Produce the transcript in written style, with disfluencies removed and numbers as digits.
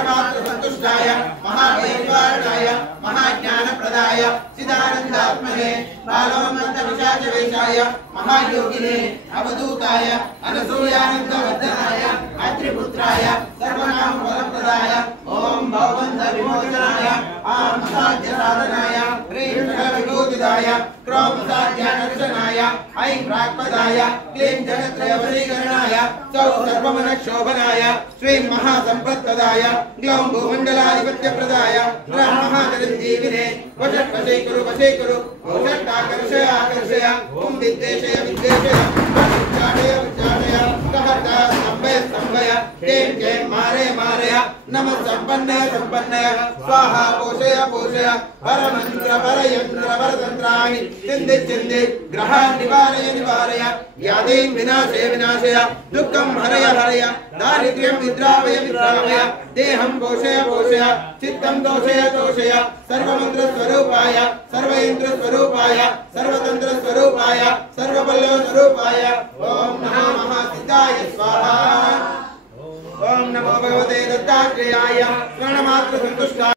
श्रवणमात्र संतुष्टाय महावैवारणाय महाज्ञानप्रदाय चिदानन्दात्मने बालोमन्तविशाचवेशाय महायोगिने अवधूताय अनसूयानन्दवर्धनाय अत्रिपुत्राय सर्वनामफलप्रदाय ओम भवबन्ध विमोचनाय आमसाध्य साधनाय ह्रीं विभूतिदाय क्रोम साध्यानर्शनाय ऐं प्राक्पदाय क्लीं जगत्रयवशीकरणाय सौ सर्वमनक्षोभनाय श्रीं महासम्पत्प्रदाय ग्लौं भूमण्डलाधिपत्यप्रदाय ह्रां महाजगज्जीविने वशट्वशैकुरु वशट्टाकर्षय आकर्षय ओं विद्वेषय उच्चाटय कहर्ता स्तम्भय कें मारय नमः संपन्नय स्वाहा पोषय परमंत्र परयंत्र परतंत्राणि चिन्धि ग्रहान् निवारय यादें विनाशय दुःखं हरय दारिद्र्यं विद्रावय देहं पोषय चित्तं तोषय सर्वमंत्र स्वरूपाय सर्वयंत्र स्वरूपाय सर्वतंत्र स्वरूपाय सर्वबल स्वरूपाय ओम नमो महासिद्धाय स्वाहा ओम नमो भगवते दत्तात्रेयाय स्वर्णमात्र संतुष्टाय